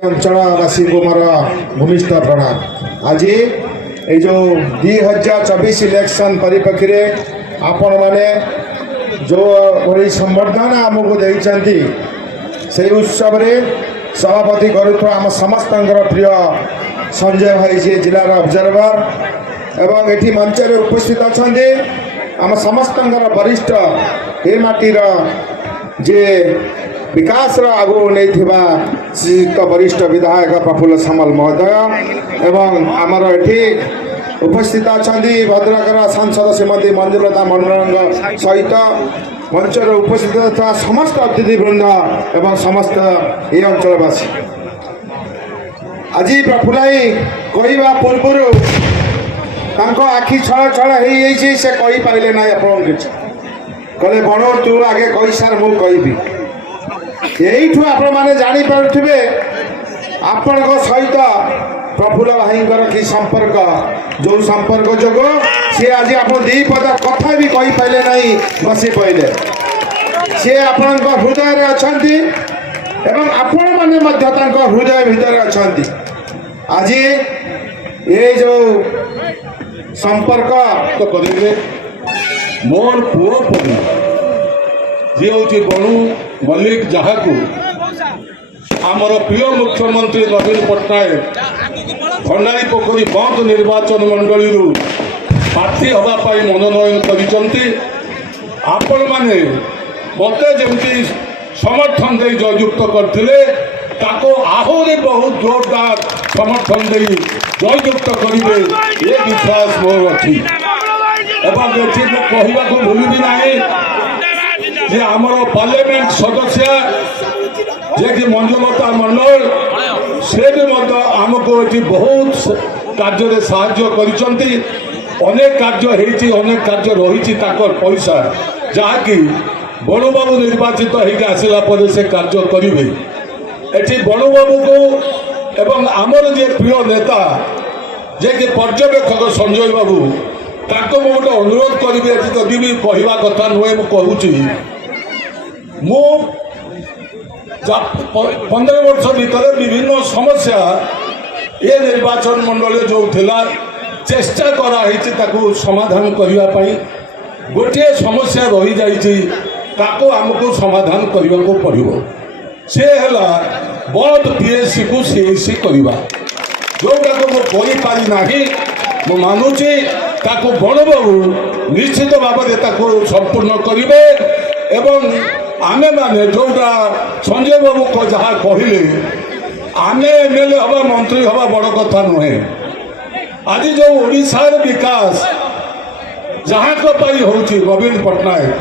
अंचलवासी को मोर भूमिष्ठ प्रणाम। आज ये जो 2024 इलेक्शन परिप्रेक्षी में आपण मैंने जो संबर्धना आमको देती से उत्सव रे सभापति करुवा आम समस्त प्रिय संजय भाई जी जिलार ऑब्जर्वर एवं ये मंच में उपस्थित अच्छा आम समस्त वरिष्ठ ए माटीर जे विकास आगु नहीं श्रीयुक्त वरिष्ठ विधायक प्रफुल्ल सामल महोदय एवं आमर ये उपस्थित अच्छा भद्रकर सांसद श्रीमती मंजुलता मंडल सहित मंच उपस्थित था समस्त अतिथिवृंद एवं समस्त ये अंचलवासी आज प्रफुल्लाई कहवा पूर्व आखि छल छल हो से कही पारे ना आप कहले बणो तू आगे कही सार मु कहि यहीठू आपण मैंने जापे आपण सहित प्रफुल्ल भाई कि संपर्क जो संपर्क जोग सी आज आप दी पद कथा भी कही पारे ना बसी पड़े सी आपण हृदय अच्छा आपण मैंने हृदय भितर अच्छा आज ये जो संपर्क तो करेंगे मोर पुओ परी जी हूँ बणु मल्लिक जहाँ को आमर प्रिय मुख्यमंत्री नवीन पट्टनायक भंडारी पोखरी बंद निर्वाचन मंडली प्रार्थी हाँपाई मनोनयन करने मत जमी समर्थन दे जययुक्त करते आहरी बहुत जोरदार समर्थन दे जययुक्त करेंगे ये विश्वास मोर अच्छी एवं ये कहवा भूलि ना जे आमर पार्लियामेंट सदस्य जे कि मंजुलता मंडल से भी आमको ये बहुत कार्य साहाय्य करिसेंती अनेक कार्य होती अनेक कार्य रही पैसा जहाँकि बणुबाबू निर्वाचित होकर आसला पर से कार्य करेंगे ये बणुबाबू को एवं आमर जे प्रिय नेता जे कि पर्यवेक्षक संजय बाबू ताको मु गोटे अनुरोध करी जदि भी कहवा कथा नुहे मुझे मु 15 वर्ष भितर विभिन्न समस्या ये निर्वाचन मंडल जो थिला चेष्टा कराई समाधान करने गोटे समस्या रही जाइए आमको समाधान करने को पड़ो सी है बद पीएससी को सीएससी करवा जोटा मुझे पारि ना मु मानुची बणबाबू निश्चित भाव में संपूर्ण करेंगे एवं आमे माने जोटा संजय बाबू को जहाँ कहले आमे एमएलए हवा मंत्री हवा बड़ कथा नुहे आज जो ओडिशार विकास जहाँ होची नवीन पट्टनायक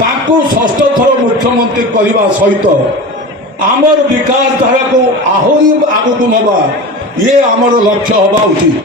ताकू षष्ठ थर मुख्यमंत्री करने सहित आमर विकास धारा को आहरी आगू नवा ये आमर लक्ष्य हवा उचित।